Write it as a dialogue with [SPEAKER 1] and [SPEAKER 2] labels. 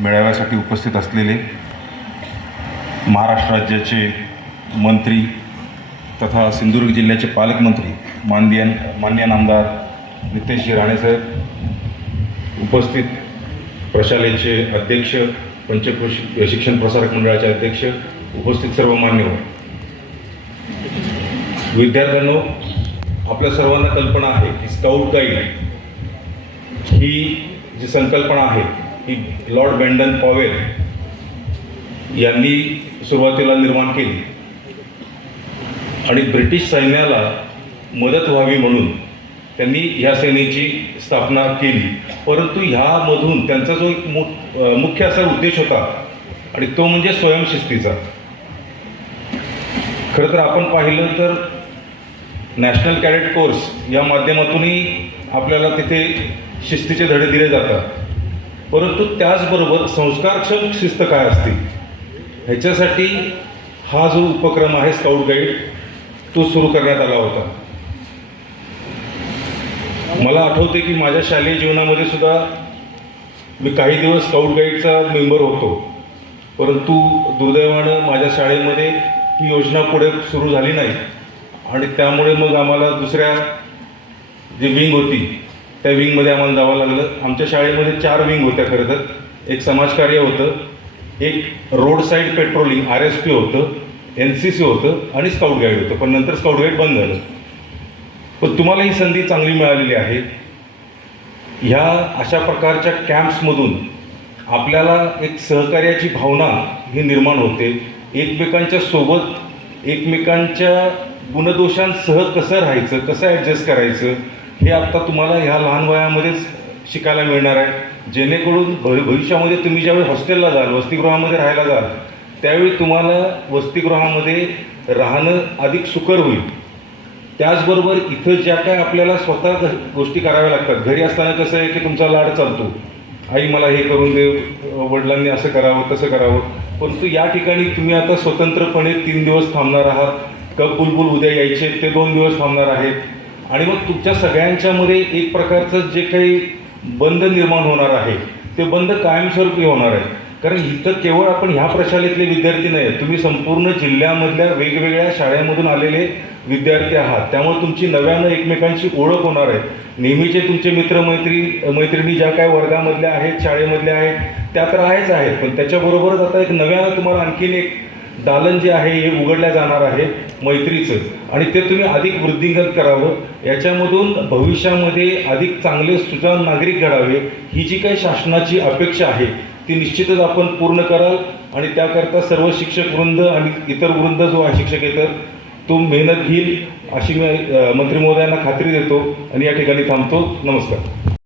[SPEAKER 1] मेळाव्यासाठी उपस्थित असलेले महाराष्ट्र राज्याचे मंत्री तथा सिंधुदुर्ग जिल्ह्याचे पालकमंत्री माननीय मान्य नामदार नितेशजी राणेसाहेब उपस्थित प्रशालेचे अध्यक्ष पंचकृषी शिक्षण प्रसारक मंडळाचे अध्यक्ष उपस्थित सर्व मान्यवर. विद्यार्थ्यांनो आपल्या सर्वांना कल्पना आहे की स्काउट गाईड ही जी संकल्पना आहे ही लॉर्ड बेंडन पॉवेल यांनी सुरुवातीला निर्माण केली. आणि ब्रिटिश सैन्याला मदत व्हावी म्हणून त्यांनी ह्या सेनेची स्थापना केली. परंतु ह्यामधून त्यांचा जो एक मु मुख्य असा उद्देश होता आणि तो म्हणजे स्वयंशिस्तीचा. खरं तर आपण पाहिलं तर नॅशनल कॅडेट कोर्स या माध्यमातूनही आपल्याला तिथे शिस्तीचे धडे दिले जातात. परंतु त्याचबरोबर संस्कारक्षम शिस्त काय असते? ह्याच्यासाठी हा जो उपक्रम आहे स्काउट गाईड तो सुरू करण्यात आला होता. मला आठवते की माझ्या शालेय जीवनामध्ये सुद्धा मी काही दिवस स्काउट गाईडचा मेंबर होतो. परंतु दुर्दैवानं माझ्या शाळेमध्ये ही योजना पुढे सुरू झाली नाही. आणि त्यामुळे मग आम्हाला दुसऱ्या जी विंग होती त्या विंगमध्ये आम्हाला जावं लागलं. आमच्या शाळेमध्ये चार विंग होत्या खरं तर. एक समाजकार्य होतं एक road side patrolling R S P होतं एन सी सी होतं आणि स्काउट गाईड होतं. पण नंतर स्काउट गाईड बंद झालं. पण तुम्हाला ही संधी चांगली मिळालेली आहे. ह्या अशा प्रकारच्या कॅम्प्समधून आपल्याला एक सहकार्याची भावना ही निर्माण होते. एकमेकांच्या सोबत एकमेकांच्या गुणदोषांसह कसं राहायचं कसं ॲडजस्ट करायचं हे आत्ता तुम्हाला ह्या लहान वयामध्येच शिकायला मिळणार आहे. जेणेकरून भवि भविष्यामध्ये तुम्ही ज्यावेळी हॉस्टेलला जाल वसतिगृहामध्ये राहायला जाल त्यावेळी तुम्हाला वसतिगृहामध्ये राहणं अधिक सुकर होईल. त्याचबरोबर इथं ज्या काय आपल्याला स्वतः घ- गोष्टी कराव्या लागतात. घरी असताना कसं आहे की तुमचा लाड चालतो. आई मला हे करून दे वडिलांनी असं करावं तसं करावं. परंतु या ठिकाणी तुम्ही आता स्वतंत्रपणे तीन दिवस थांबणार आहात. कप बुलबुल उद्या यायचे ते दोन दिवस थांबणार आहेत. आणि मग तुमच्या सगळ्यांच्यामध्ये एक प्रकारचं जे काही बंध निर्माण होणार आहे ते बंद कायमस्वरूपी होणार आहे. कारण इथं केवळ आपण ह्या प्रशालेतले विद्यार्थी नाही आहेत. तुम्ही संपूर्ण जिल्ह्यामधल्या वेगवेगळ्या शाळेमधून आलेले विद्यार्थी आहात. त्यामुळे तुमची नव्यानं एकमेकांची ओळख होणार आहे. नेहमीचे तुमचे मित्रमैत्री मैत्रिणी ज्या काय वर्गामधल्या आहेत शाळेमधल्या आहेत त्या तर आहेच आहेत. पण त्याच्याबरोबरच आता एक नव्यानं तुम्हाला आणखीन एक दालन जे आहे हे उघडल्या जाणार आहे मैत्रीचं. आणि ते तुम्ही अधिक वृद्धिंगत करावं. याच्यामधून भविष्यामध्ये अधिक चांगले सुजाण नागरिक घडावे ही जी काही शासनाची अपेक्षा आहे ती निश्चितच आपण पूर्ण कराल. आणि त्याकरता सर्व शिक्षक वृंद आणि इतर वृंद जो आहे शिक्षकेतर तो मेहनत घेईल अशी मी मंत्री महोदयांना खात्री देतो. आणि या ठिकाणी थांबतो. नमस्कार.